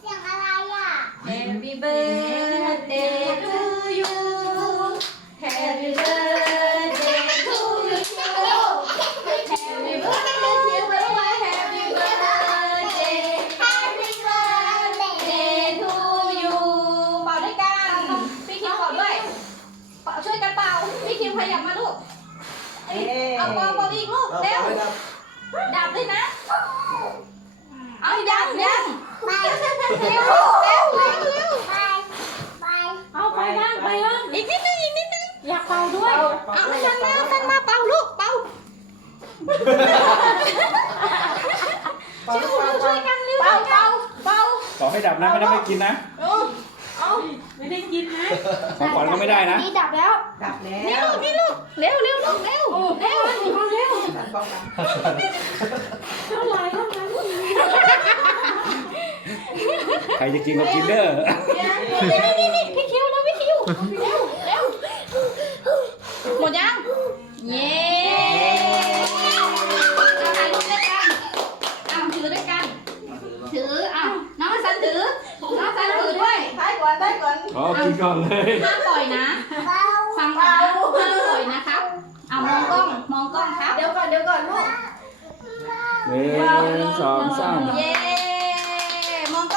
เสียงอะไรอะ Happy birthday to you Happy birthday to you Happy birthday ไว้ไว้ Happy birthday Happy birthday to you เป่าด้วยกัน พี่คิมขอด้วยเป่าช่วยกันเป่า พี่คิมขยับมาลูก เอาเป่าเป่าอีกลูก เร็ว ดับเลยนะ เร็วเร็วเร็วเร็วเอาไปบ้างไปบ้างอีกนิดนึงอีกนิดนึงอยากเป่าด้วยเอาสันมาสันมาเป่าลูกเป่าช่วยกันเร็วเป่าเป่าเป่าขอให้ดับนะไม่ได้ไม่กินนะเอาไม่ได้กินนะของขวัญก็ไม่ได้นะนี่ดับแล้วดับแล้นี่วลูกนี่ลูกเร็วเร็วลูกเร็วเร็วเอาเร็ว ดับป้องกัน เท่าไหร่เท่าไหร่ ใครจะกินก็กินเด้อนี่นี่นี่พี่คิวเร็วพี่คิวเร็วเร็วหมดยัง เย้เอาถ่ายรูปด้วยกันเอาถือด้วยกัน ถือเอาน้องสันถือ น้องสันถือด้วยท้ายก่อนท้ายก่อนอ๋อกินก่อนเลยห้ามปล่อยนะ ฟังนะห้ามปล่อยนะครับ เอามองกล้อง มองกล้องครับ เดี๋ยวก่อนเดี๋ยวก่อนลูกหนึ่ง